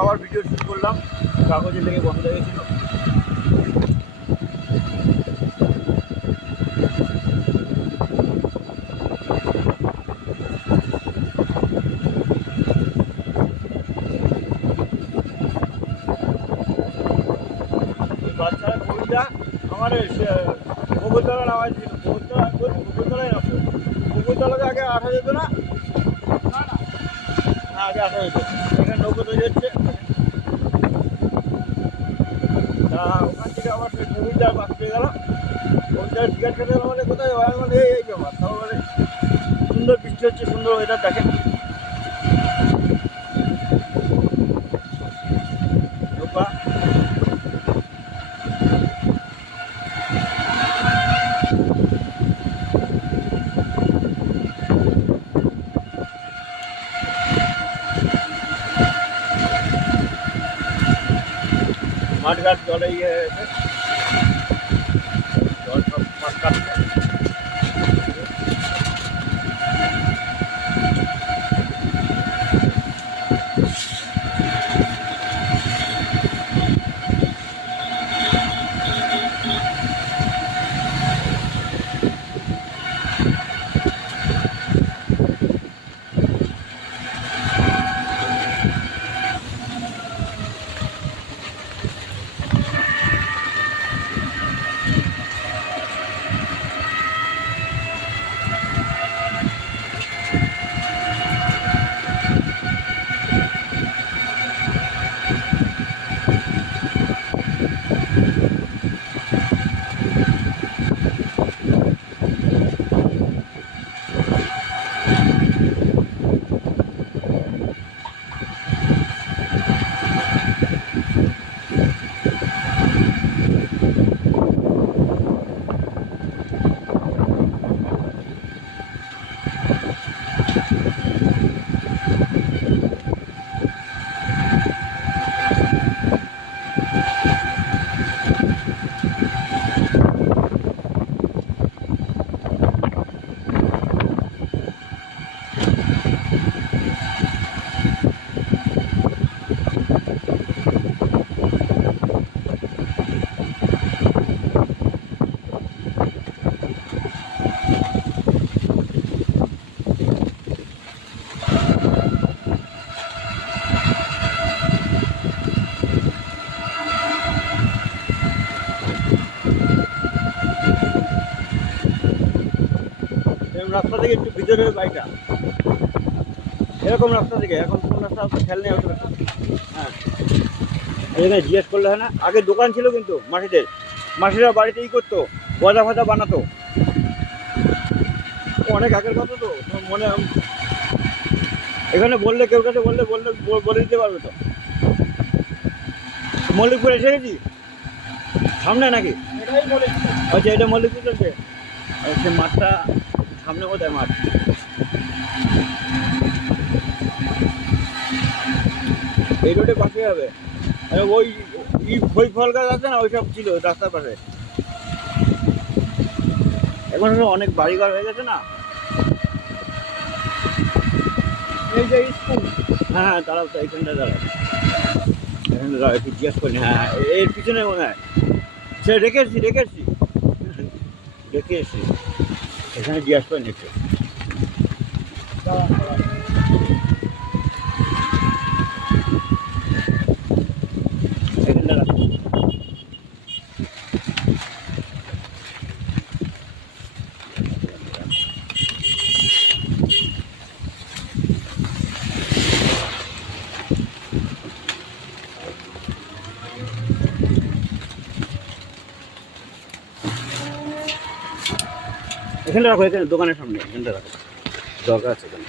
আবার video shoot করলাম, কাগজে লেগে বন্ধ হয়ে গেছিলো। বাচ্চারা গরুটা আমার বকুলতলা নামাই ছিল, বকুলতলায় নামতো। বকুলতলাতে আগে আসা যেত না, হ্যাঁ আগে আসা যেত। এখানে নৌকো তৈরি হচ্ছে, তা ওখান থেকে আবার সেই বকুলতলা বাস পেয়ে গেল। বকুলতলা টিকিট কেটে গেল মানে কোথায় হয় মানে এই ব্যাপার। তারপরে সুন্দর বৃষ্টি হচ্ছে, সুন্দর ওয়েদার দেখেন। নৌকা মাঠঘাট জলে ইয়ে হয়েছে, জল সব মাঠ কাটছে। রাস্তা থেকে একটু ভিতরে বাড়িটা, এরকম রাস্তা থেকে। এখন কোন রাস্তা খেয়াল নেই হতে পারছে। হ্যাঁ, এখানে জিজ্ঞেস করলে হয় না। আগে দোকান ছিল কিন্তু মাসিদের, মাসিরা বাড়িতেই করতো, গজা ফজা বানাতো। অনেক আগের কথা তো, মনে এখানে বললে, কেউ কাছে বললে বলে দিতে পারবে তো। মল্লিকপুর এসে গেছি সামনে নাকি? আচ্ছা, এটা মল্লিকপুর চলছে। সে মাঠটা সামনে কোথায় মাঠ? এই রোডে পাশে হবে। ওই খই ফল গাছ আছে না, ওইসব ছিল রাস্তার পাশে। এখন অনেক বাড়িঘর হয়ে গেছে না। এই যে স্কুল, হ্যাঁ হ্যাঁ দাঁড়াও তো, এইখানটা দাঁড়াও, এখানটা দাঁড়াও, একটু জিজ্ঞেস করি। হ্যাঁ হ্যাঁ, এর পিছনে মনে হয় সে রেখে এসছি এখানে জিজ্ঞাসা করেন একটু। এখানটা রাখো। এখানে রাখো, এখানে দোকানের সামনে এখানটা রাখো, দরকার আছে এখানে।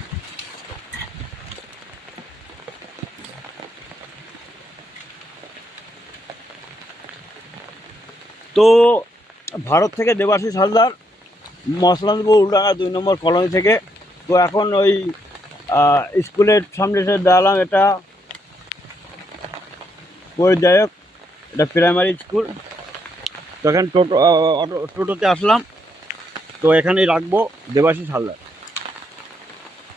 তো ভারত থেকে দেবাশিস হালদার, মসলানপুর উলডাঙ্গা 2 নম্বর কলোনি থেকে। তো এখন ওই স্কুলের সামনে এসে দাঁড়ালাম। এটা করে যাই হোক, এটা প্রাইমারি স্কুল। তো এখানে টোটোতে আসলাম, তো এখানেই রাখবো দেবাশিস হালদার।